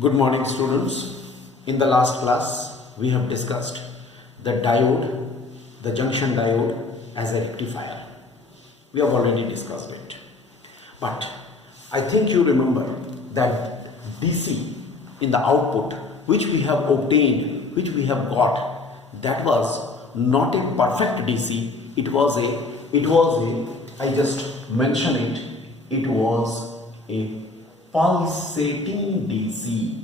Good morning, students. In the last class, we have discussed the diode, the junction diode as a rectifier. We have already discussed it. But I think you remember that DC in the output which we have obtained, which we have got, that was not a perfect DC. It was a, I just mentioned it was a pulsating DC.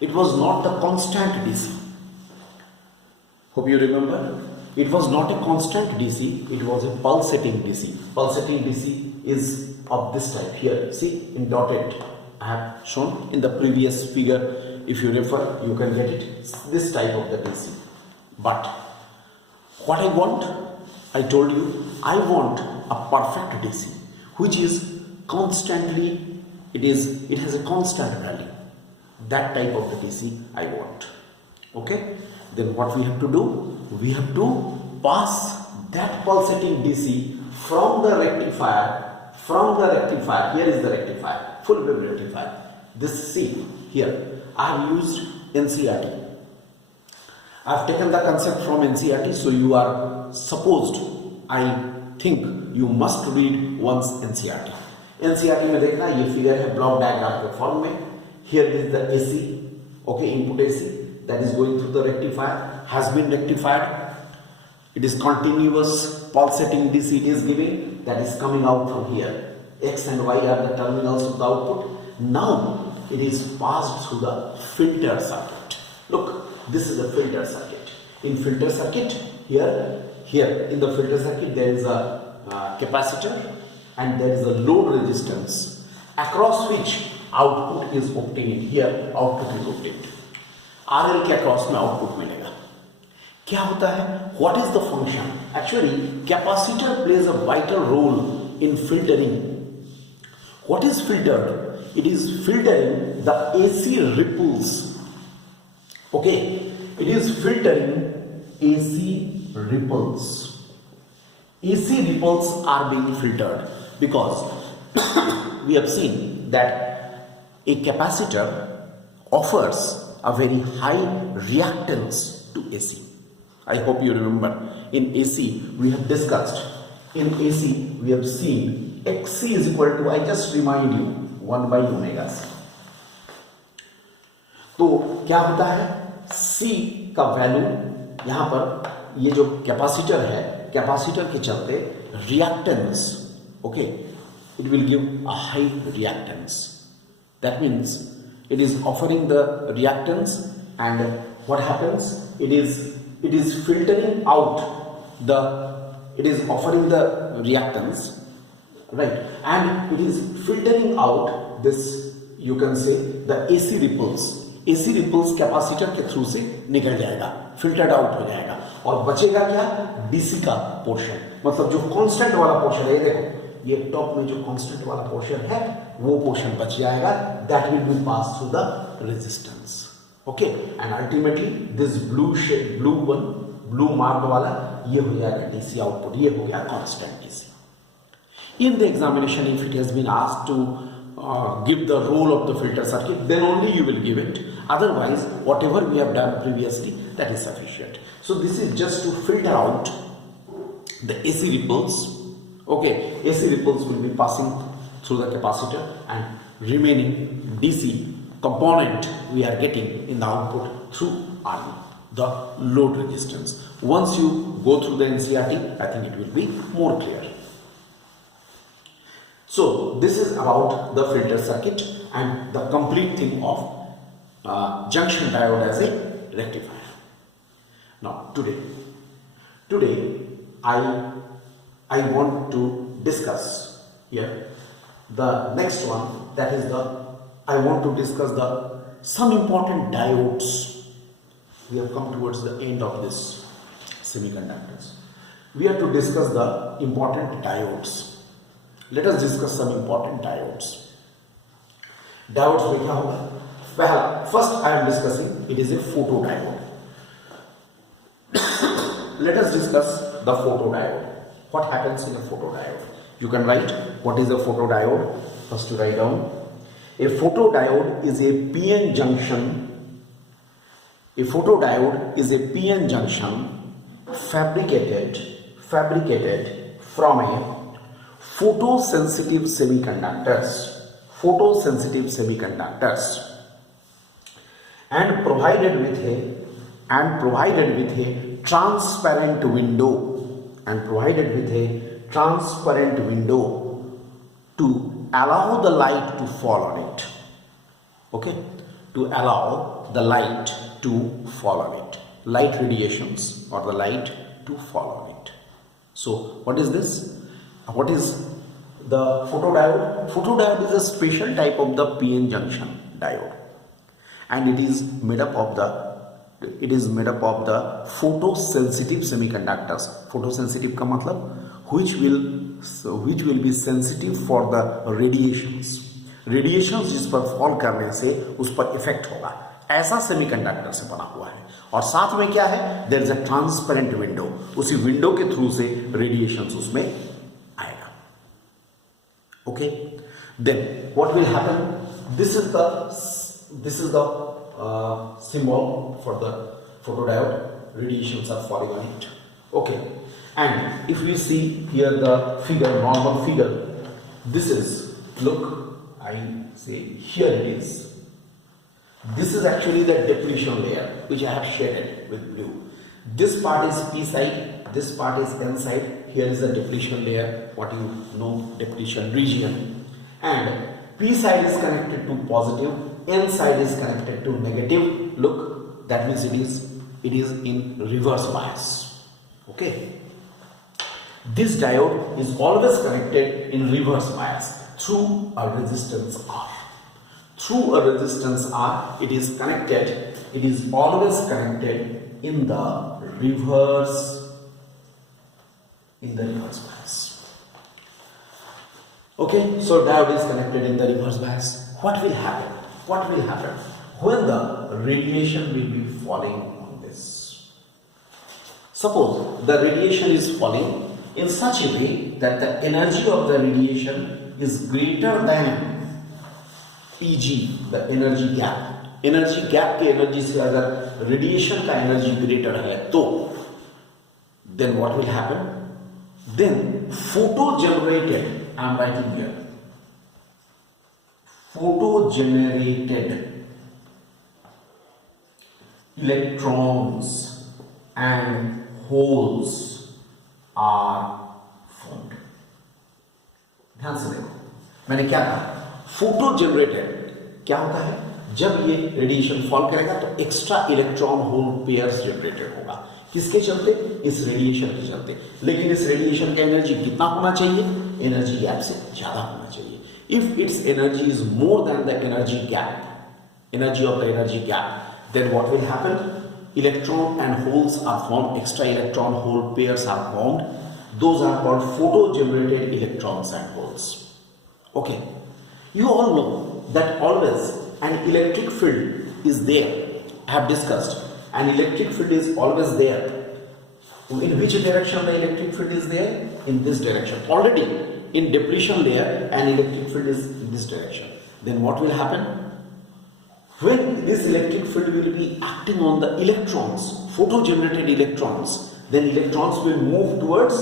It was not a constant DC. Hope you remember. It was not a constant DC, it was a pulsating DC. Pulsating DC is of this type here. See, in dotted, I have shown in the previous figure. If you refer, you can get it. It's this type of the DC. But what I want, I told you, I want a perfect DC, which is constantly, it has a constant value. That type of the DC I want. Okay, then what we have to do, we have to pass that pulsating DC from the rectifier, here is the rectifier, full wave rectifier. This, see here, I have used NCRT. I have taken the concept from NCRT, so you are supposed, I think you must read once NCRT. NCRT में देखना ये figure है block diagram के form में. Here is the AC, okay, input AC that is going through the rectifier, has been rectified. It is continuous pulsating DC it is giving, that is coming out from here. X and Y are the terminals of the output. Now it is passed through the filter circuit. Look, this is the filter circuit. In filter circuit, here in the filter circuit there is a capacitor and there is a load resistance across which output is obtained. Here output is obtained. RL के across में output मिलेगा. क्या होता है? What is the function? Actually, capacitor plays a vital role in filtering. What is filtered? It is filtering the AC ripples. Okay, it is filtering AC ripples. AC ripples are being filtered because we have seen that a capacitor offers a very high reactance to AC. I hope you remember. In AC we have discussed. In AC we have seen XC is equal to, I just remind you, 1 by omega C. तो क्या होता है? C का value यहाँ पर ये जो capacitor है, कैपेसिटर के चलते reactance, okay, it will give a high reactance. That means it is offering the reactance, and what happens? It is filtering out it is offering the reactance, right? And it is filtering out this, you can say, the AC ripples. AC ripples capacitor के through से निकल जाएगा, filtered out हो जाएगा, और बचेगा क्या? DC का पोर्शन, मतलब जो कांस्टेंट वाला पोर्शन है. ये देखो, ये टॉप में जो कांस्टेंट वाला पोर्शन है वो पोर्शन बच जाएगा. That will be pass through the resistance. Okay, and ultimately this blue mark वाला ये हो जाएगा डीसी आउटपुट. ये हो गया constant DC. In the examination if it has been asked to give the role of the filter circuit, then only you will give it. Otherwise, whatever we have done previously, that is sufficient. So this is just to filter out the AC ripples. Okay, AC ripples will be passing through the capacitor, and remaining DC component we are getting in the output through RE, the load resistance. Once you go through the NCRT, I think it will be more clear. So this is about the filter circuit and the complete thing of junction diode as a rectifier. Now today I want to discuss here the next one, that is I want to discuss some important diodes. We have come towards the end of this semiconductors. We have to discuss the important diodes. Let us discuss some important diodes. Diodes में क्या होगा? पहला, first I am discussing, it is a photodiode. Let us discuss the photodiode. What happens in a photodiode? You can write what is a photodiode. First to write down. A photodiode is a PN junction. A photodiode is a PN junction fabricated from a photosensitive semiconductors and provided with a transparent window to allow the light to fall on it. Okay, to allow the light to fall on it, light radiations or the light to fall on it. So what is this? What is the photodiode? Photodiode is a special type of the PN junction diode, and it is made up of the photosensitive semiconductors. Photosensitive का मतलब which will be sensitive for the radiations जिस पर fall करने से उस पर effect होगा, ऐसा सेमीकंडक्टर से बना हुआ है. और साथ में क्या है, there is a transparent window, उसी विंडो के थ्रू से रेडिएशंस उसमें आएगा. Okay, then what will happen, this is the symbol for the photodiode. Radiations are falling on it. Okay, and if we see here the figure, normal figure, this is, look, I say here it is. This is actually the depletion layer which I have shaded with blue. This part is P side, this part is N side. Here is the depletion layer, what you know, depletion region, and P side is connected to positive, N side is connected to negative. Look, that means it is in reverse bias. Okay, this diode is always connected in reverse bias through a resistance R. Through a resistance R, it is always connected in the reverse bias. Okay, so diode is connected in the reverse bias. What will happen when the radiation will be falling on this? Suppose the radiation is falling in such a way that the energy of the radiation is greater than Eg, the energy gap. Energy gap के energy से अगर radiation का energy greater है तो then what will happen, then photo generated, I am writing here, photo generated electrons and holes are formed. ध्यान से देखो, मैंने क्या कहा, फोटो जनरेटेड क्या होता है, जब ये रेडिएशन फॉल करेगा तो extra electron hole pairs generated होगा. किसके चलते, इस रेडिएशन के चलते. लेकिन इस रेडिएशन का एनर्जी कितना होना चाहिए, एनर्जी गैप से ज्यादा होना चाहिए. If it's energy is more than the energy gap, energy of the energy gap, then what will happen, electron and holes are formed, extra electron hole pairs are formed. Those are called photo generated electrons and holes. Okay, you all know that always an electric field is there. I have discussed an electric field is always there. In which direction the electric field is there? In this direction. Already in depletion layer an electric field is in this direction. Then what will happen, when this electric field will be acting on the electrons, photo-generated electrons, then electrons will move towards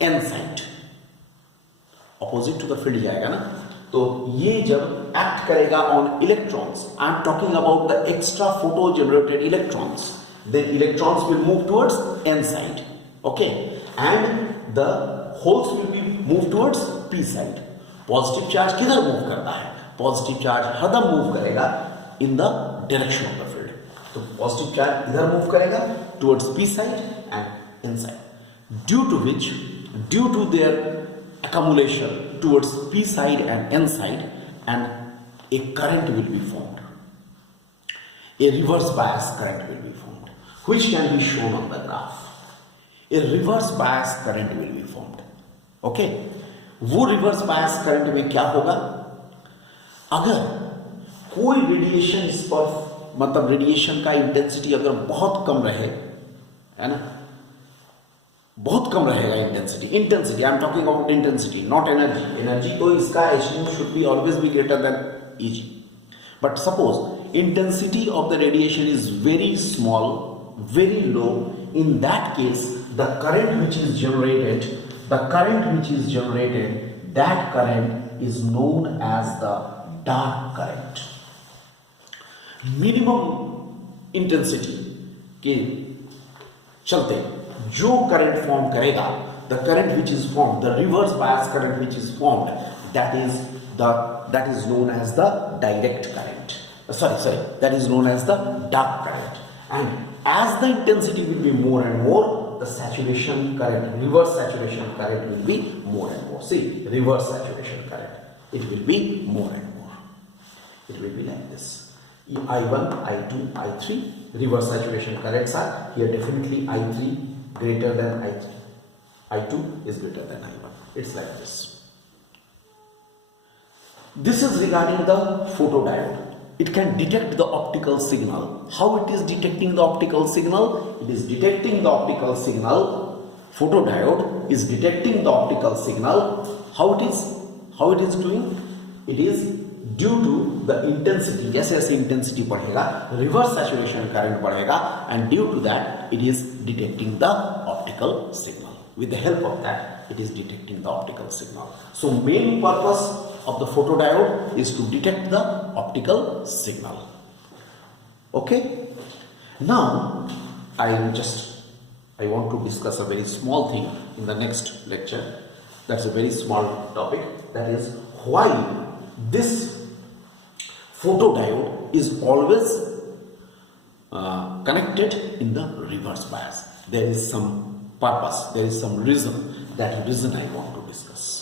N side, opposite to the field जाएगा ना. तो ये जब act करेगा on electrons, I am talking about the extra photo-generated electrons, then electrons will move towards N side, okay, and the holes will be moved towards P side. Positive charge किधर move करता है, positive charge हरदम move करेगा in the direction of the field. तो positive charge इधर move करेगा towards P side and N side, due to their accumulation towards P side and N side, and a current will be formed, a reverse bias current will be formed, which can be shown on the graph. A reverse bias current will be formed. Okay, वो reverse bias current में क्या होगा, अगर कोई radiation इस पर, मतलब radiation का इंटेंसिटी अगर बहुत कम रहे, है ना, बहुत कम रहेगा intensity, I am talking about intensity, not energy. Energy तो इसका HU should be always be greater than easy. But suppose intensity of the radiation is very small, very low. In that case, the current which is generated, that current is known as the dark current. Minimum intensity के चलते जो current form करेगा, the current which is form, the reverse bias current which is formed, that is known as the direct current. That is known as the dark current. And as the intensity will be more and more, the saturation current, reverse saturation current will be more and more. See, reverse saturation current, it will be more and more. It will be like this. I1, I2, I3, reverse saturation currents are here. Definitely I3 greater than I3, I2 is greater than I1. It's like this. This is regarding the photodiode. It can detect the optical signal. How it is detecting the optical signal? It is detecting the optical signal. Photodiode is detecting the optical signal. How it is doing? It is due to the intensity. जैसे जैसे intensity बढ़ेगा, reverse saturation current बढ़ेगा, and due to that it is detecting the optical signal. With the help of that, it is detecting the optical signal. So main purpose of the photodiode is to detect the optical signal. Okay? Now I want to discuss a very small thing in the next lecture. That's a very small topic. That is why this photodiode is always connected in the reverse bias. There is some purpose, there is some reason. That reason I want to discuss.